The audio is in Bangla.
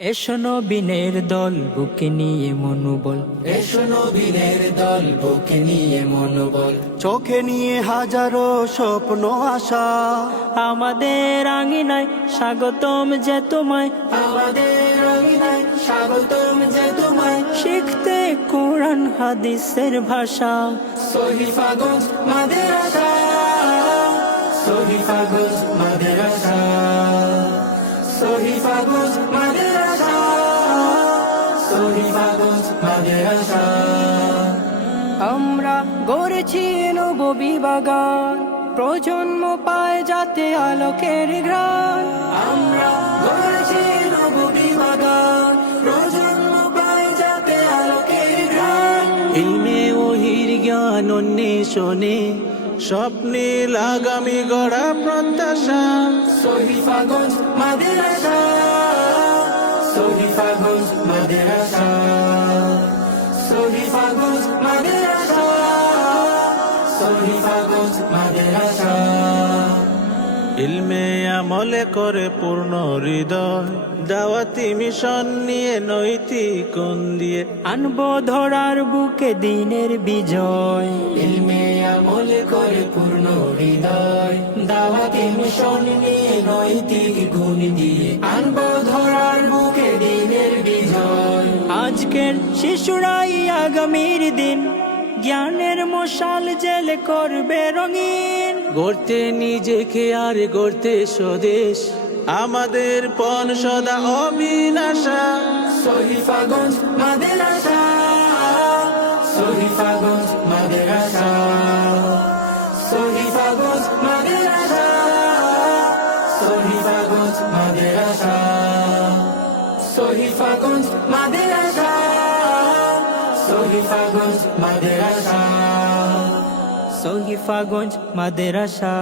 এসো নবীনের দল বুকে নিয়ে মনোবল, এসো নবীনের দল বুকে নিয়ে মনোবল, চোখে নিয়ে হাজারো স্বপ্ন আশা। আমাদের আঙিনায় স্বাগতম যে তোমায়, আমাদের আঙিনায় স্বাগতম যে তোমায়। শিখতে কোরআন হাদিসের ভাষা, সহিফাগঞ্জ মাদ্রাসা, সহিফাগঞ্জ মাদ্রাসা, সহিফাগঞ্জ মাদ্রাসা, সহিফাগঞ্জ মাদ্রাসা। আমরা গড়েছি নববী বাগান, প্রজন্ম পায় যাতে আলোকের ঘ্রাণ। আমরা গড়েছি নববী বাগান, প্রজন্ম পায় যাতে আলোকের ঘ্রাণ। ইলমে ওহির জ্ঞান অন্বেষণে স্বপ্নে আগামী গড়া প্রত্যাশা। সহিফাগঞ্জ মাদ্রাসা, সহিফাগঞ্জ মাদ্রাসা, সহিফাগঞ্জ মাদ্রাসা, সহিফাগঞ্জ মাদ্রাসা। ইলমে আমলে করে পূর্ণ হৃদয়, দাওয়াতি মিশন নিয়ে নৈতিক কোণ দিয়ে আনবো ধরার বুকে দিনের বিজয়। ইলমে আমল করে পূর্ণ হৃদয়, দাওয়াতি মিশন নিয়ে নৈতিক গুণ দিয়ে আনবো ধরার বুকে দিনের বিজয়। আজকের শিশুরাই আগামীর দিন, জ্ঞানের মশাল জেলে করবে রঙিন। গড়তে নিজেকে আর গড়তে স্বদেশ, আমাদের পণ সদা অবিনাশা। সহিফাগঞ্জ মাদ্রাসা, সহিফাগঞ্জ মাদ্রাসা, সহিফাগঞ্জ মাদ্রাসা, সহিফাগঞ্জ মাদ্রাসা, সহিফাগঞ্জ মাদ্রাসা, সহিফাগঞ্জ মাদ্রাসা। সহিফাগঞ্জ মাদ্রাসা।